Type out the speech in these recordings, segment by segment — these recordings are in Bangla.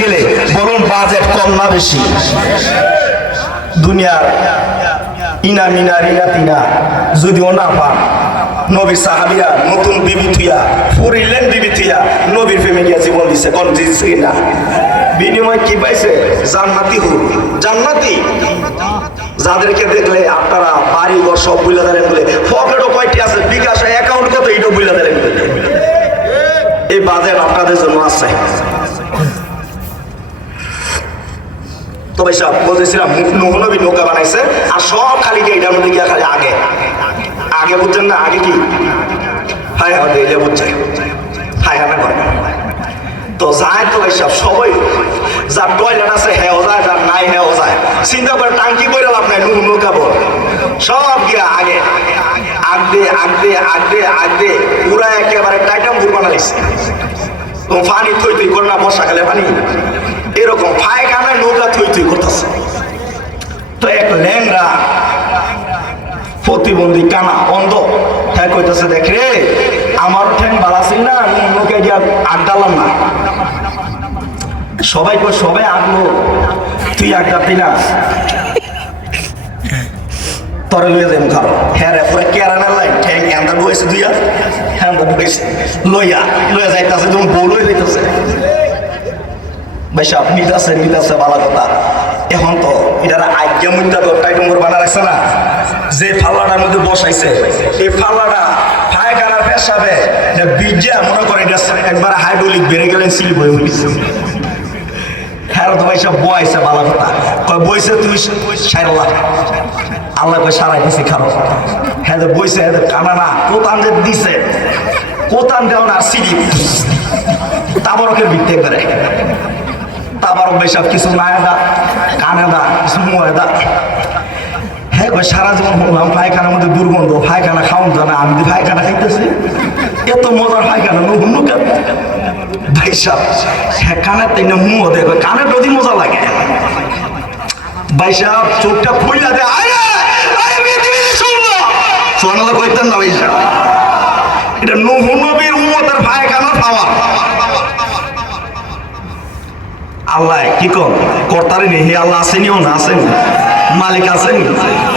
গেলে বলুন বাজেট কম না বেশি? দুনিয়ার ইনা মিনা রিনা তিনা যদিও না পান, নবীর সাহাবিরা নতুন বিবি থুইয়া ফুরিলেন বিবি থুইয়া নবীর প্রেমে গিয়া জীবন দিছে। কোন দিচ্ছে না বিনিময় কি পাইছে? জান্নাতি হুর, জান্নাতি। যাদেরকে দেখলে আপনারা বাড়ি ঘর সব বুঝলা দিলেন বলে, পকেটও কয়টি আছে, বিকাশ অ্যাকাউন্ট কত এইটাও বুঝলা দিলেন বলে। এই বাজেট আপনাদের জন্য আছে। তবে সব বলতেছিলাম নবী নৌকা বানাইছে আর সব খালি এটার মধ্যে গিয়া খালি আগে আগে বুঝছেন না? আগে কি হাই হাতে এটা বুঝছে হাই হানা করে তো যায়। তো এইসব সবাই যার টয়লেট আছে হেও যায়, যার নাই হেও যায়। চিন্তা করে টাঙ্কি করে লাভ নাই, নৌকা বল সব গিয়া আগে আগদে আগদে আগদে আগদে পুরা একেবারে টাইটাম ঘুর বানাইছে। তো পানি থই থই করে না, বর্ষাকালে পানি এরকম পায়খানায় নৌকা থই থই করতেছে। তো এক ল্যাংরা প্রতিবন্ধী কানা অন্ধ হ্যাঁ কইতেছে, দেখ রে আমার ঠ্যাং বালাছিল না, নৌকা গিয়া আড্ডালাম না। সবাই কই সবাই আগলো, তুই আড্ডাতি না, তরে লইয়া যাই খারো। হ্যাঁ রে পরে কেরানার লাই ঠ্যাং হ্যান্দা বইছে দুইয়া হ্যান্দা বইছে লইয়া লইয়া যাইতেছে, তুমি বউ লইয়া যাইতেছে। ভাই সাহেব নিতাছে ভালো কথা। এখন তো এটারা আজ্ঞা মুদ্রা তো টাইটম্বর বানা রাখছে না, যে ফাল্লাটার মধ্যে বসাইছে এই ফাল্লাটা পায়খানা পেশাবে বিজ্ঞা মনে করে এটা একবার হাইড্রোলিক বেড়ে গেলেন সিলিপ হয়ে উঠেছে। হ্যাঁ তো ভাই সব বয়সে ভালো কথা কয় বইছে তুই সাইরাল্লাহ আল্লাহ কয় সারাই দিছি খারো। হ্যাঁ তো বইছে কানা না কোতান যে দিছে কোতান দেও না সিলিপ তাবরকের ভিত্তি করে তাবারক ভাই সব কিছু না দা কানে দা কিছু মুয়ে দা। হ্যাঁ ভাই সারা জীবন বললাম পায়খানার মধ্যে দুর্গন্ধ, পায়খানা খাওয়ান জানা, আমি তো পায়খানা খাইতেছি, এত মজার পায়খানা নুকে ভাই সাহ। হ্যাঁ কানের তাই না মুহ দেখো, কানের যদি মজা লাগে ভাই সাহ চোখটা খুইলা দে সোনালা কইতেন না ভাই সাহ। এটা নূহ নবীর উম্মতের পায়খানা পাওয়া আল্লাহ কি কম করতারে নেই। হে আল্লাহ আসেনিও না, আসেন মালিক আছেন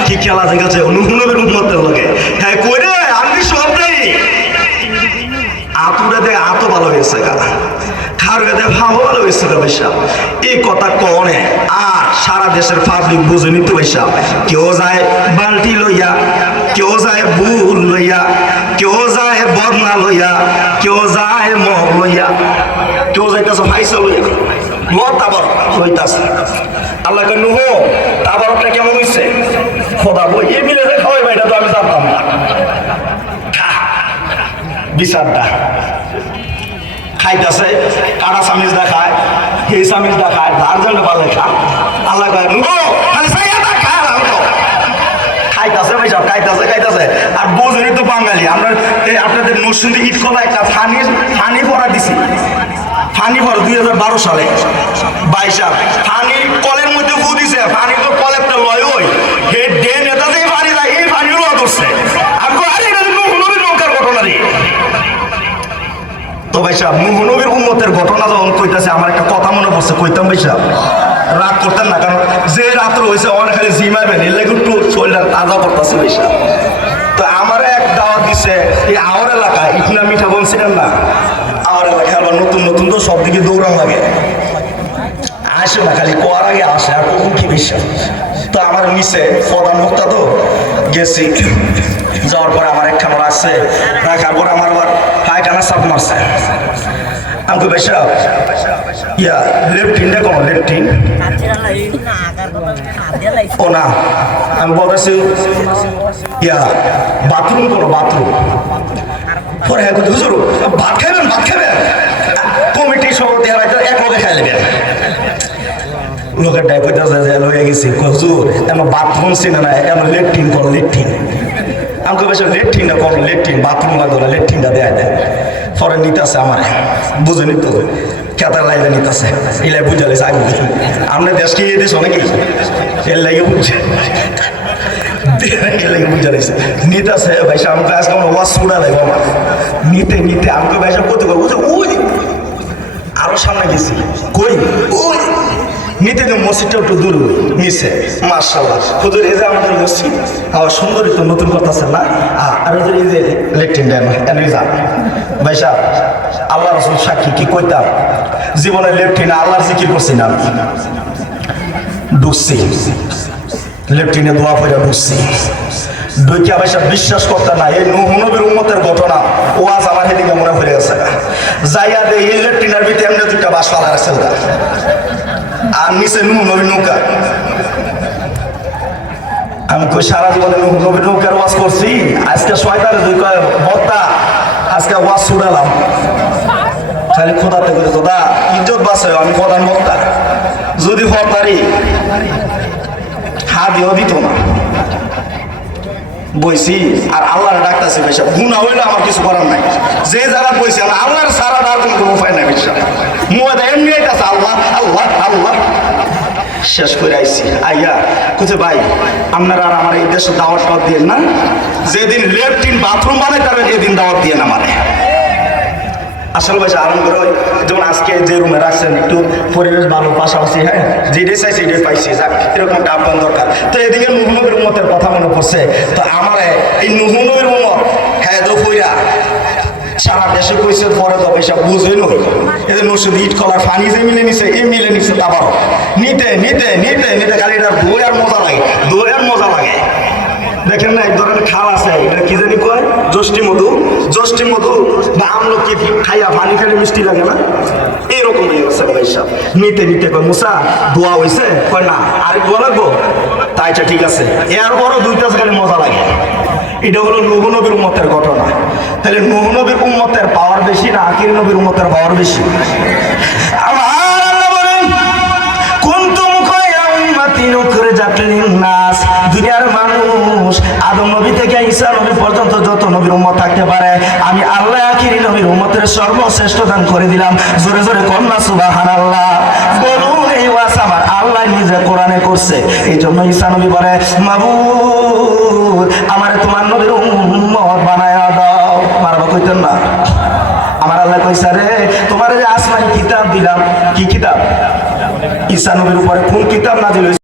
কি খেলা দেখাচ্ছে নূহ নবীর উম্মতের লগে। হ্যাঁ কই রে আমি সব নেই আতুরে দে আতো ভালো হয়েছে গা, খারুয়ে দে ভালো ভালো হয়েছে গা ভাইসা। এই কথা কনে আর সারা দেশের পাবলিক বুঝে নিতে ভাইসা। কেউ যায় বালতি লইয়া, কেউ যায় বুল লইয়া, কেউ যায় বদনা লইয়া, কেউ যায় মগ লইয়া, কেউ যাইতেছে ফাইসা লইয়া তাবার লইতাছে। আল্লাহ নুহ তাবারটা কেমন হইছে খোদা বই এ মিলে খাওয়াই ভাই, এটা তো আমি জানতাম না। বিচারটা খাইতেছে কাটা চামিচ দেখায়, সেই চামিচ দেখায়, ধার জন্য ভালো লেখা। আল্লাহ কয় নুহ খাইতেছে ভাই সব খাইতেছে। আর বোঝেনি তো বাঙালি আমরা, আপনাদের নরসিংদী ইট কলা একটা ফানি ভরা দিছি, ফানি ভরা 2012 সালে 22 ফানি কলের মধ্যে ফু দিছে। ফানি তো কলের তো লয় ওই হে ডে নেতা যে ফানি যায় এই ফানি লো করছে। নৌকার ঘটনা রে তো ভাই সাহেব নূহ নবীর উম্মতের ঘটনা যখন কইতাছে আমার একটা কথা মনে পড়ছে, কইতাম ভাই সাহেব রাগ করতেন না, কারণ যে রাত্র হয়েছে অনেক খালি জিমাইবেন এর লাগে একটু শরীরটা তাজা করতেছে ভাই সাহেব। তো আমার এক দাওয়াত দিছে এই আওয়ার এলাকায়, ইটনা মিঠা বলছিলেন না, আমার এলাকায় আবার নতুন নতুন তো সব দিকে দৌড়ান লাগে, আসে না খালি কোয়ার আগে আসে আর কখন কি বিশ্বাস। তো আমার নিচে প্রধান বক্তা তো গেছি, যাওয়ার পর আমার এক খাবার আসছে, রাখার পর আমার আবার পায়খানা চাপ মারছে। আমাকে বেশা ইয়া লেফটিনটা কোনো লেফটিন ও না, আমি বলতেছি ইয়া বাথরুম করো বাথরুম। পরে হ্যাঁ হুজুর ভাত খাবেন কমিটি সভাপতি এক লোকে খাই নেবেন। লোকের ডাইপটা হয়ে গেছি হুজুর এমন বাথরুম চিনে না, এমন লেট্রিন করো লেট্রিন। আমাকে বেশ লেট্রিনটা করো লেট্রিন, বাথরুম লাগতো না লেট্রিনটা দেয় দেয়। পরে নিতেছে আমার বুঝে নিত কেতার লাইলে নিতেছে এলাই বুঝালেছে আগে আমরা দেশকে এই দেশ অনেকেই এর লাগে বুঝছে বুঝালেছে নিতেছে ভাই আমাকে আজকে আমার ওয়াজ ছুড়া লাগবে আমার নিতে আমাকে ভাই করতে পারবো ওই আরো সামনে গেছি, কই ওই নিতে মসজিদটা একটু দূর নিচে। মাশাআল্লাহ হুজুর, এই যে আমাদের মসজিদ আমার সুন্দরী তো নতুন কথা আছে না। আর হুজুর এই যে লেট্রিন ড্যাম এলিজা ভাই সাহেব, আল্লাহ রাসূল সাক্ষী কি কইতাম, জীবনে লেট্রিনে আল্লাহর জিকির করছি না, ঢুকছি লেট্রিনে দোয়া করে ঢুকছি, ঢুকিয়া ভাই সাহেব বিশ্বাস করতে না, এই নূহ নবীর উম্মতের ঘটনা ও আজ আমার হেদিকে মনে পড়ে গেছে। যাইয়া দে এই লেট্রিনের ভিতরে এমনি দুইটা বাস ফালা রাখছে, আর নিচে নূহ নবীর নৌকা। আমি কই সারা জীবনে নূহ নবীর নৌকার ওয়াজ করছি, আজকে শয়তানের দুই কয় বক্তা আজকে ওয়াজ ছুড়ালাম, খালি খোদাতে করে খোদা ইজ্জত বাঁচায়, আমি প্রধান বক্তা, যদি হতারি হাদিও দিত না। বইছি আর আল্লাহর ডাকতেছে, পয়সা গুণা হইলে আমার কিছু করার নাই, যে যারা বইছে আল্লাহর সারা আর কোনো উপায় নাই, বিশ্বাস মুয়াদা এমনি আইতাছে আল্লাহ আল্লাহ আল্লাহ। শেষ করে আইছি, আইয়া কুছে ভাই আপনারা আর আমার এই দেশে দাওয়াত দিয়ে না, যেদিন লেট্রিন বাথরুম বানাই তার এদিন দাওয়াত দিয়ে না মানে। আসলে ভাই আরাম করে যেমন আজকে যে রুমে রাখছেন একটু পরিবেশ ভালো, পাশাপাশি হ্যাঁ যেটাই চাইছি এটাই পাইছি, যাক এরকম একটা আহ্বান দরকার। তো এদিকে নূহ নবীর উম্মতের কথা মনে পড়ছে, তো আমার এই নূহ নবীর উম্মত হ্যাঁ তো কইরা সারা দেশে কইছে পরে তো পয়সা বুঝই নই, এদের নসুদ ইট কলার পানি যে মিলে নিছে এই মিলে নিছে, আবার নিতে নিতে নিতে নিতে গাড়িটার দই আর মজা লাগে, দই আর মজা লাগে। দেখেন না এক ধরনের খাল আছে, এটা কি জানি কয় জ্যোষ্ঠী মধু, জ্যোষ্ঠী মধু বা আমলকি খাইয়া পানি খাইলে মিষ্টি লাগে না, এইরকম হয়ে গেছে ভাই সাহেব। নিতে নিতে কয় মুসা দোয়া হয়েছে, কয় না আর দোয়া লাগবো, তাই ঠিক আছে, এর বড় দুইটা খালি মজা লাগে। এটা হলো নূহ নবীর উম্মতের ঘটনা। তাহলে নূহ নবীর উম্মতের পাওয়ার বেশি না আখির নবীর উম্মতের পাওয়ার বেশি? আমার আল্লাহ বলেন কুনতুম খায়রা উম্মাতিন উখরিজাত লিন-নাস, দুনিয়ার মানুষ আদম নবী থেকে ঈসা নবী পর্যন্ত যত নবীর উম্মত থাকতে পারে, আমি আল্লাহ আখির নবীর উম্মতের সর্বশ্রেষ্ঠ দান করে দিলাম। জোরে জোরে কন্যা সুবহানাল্লাহ বলুন। এই ওয়াজ আমার আল্লাহ নিজে কোরআনে করছে, এই জন্য ঈসা নবী বলে মাবুদ আমার তোমার নবীর উম্মত বানায়া দাও। মারবা কইতেন না, আমার আল্লাহ কইছে রে তোমার যে আসমানি কিতাব দিলাম, কি কিতাব? ঈসা নবীর উপরে কোন কিতাব নাজিল হইছে?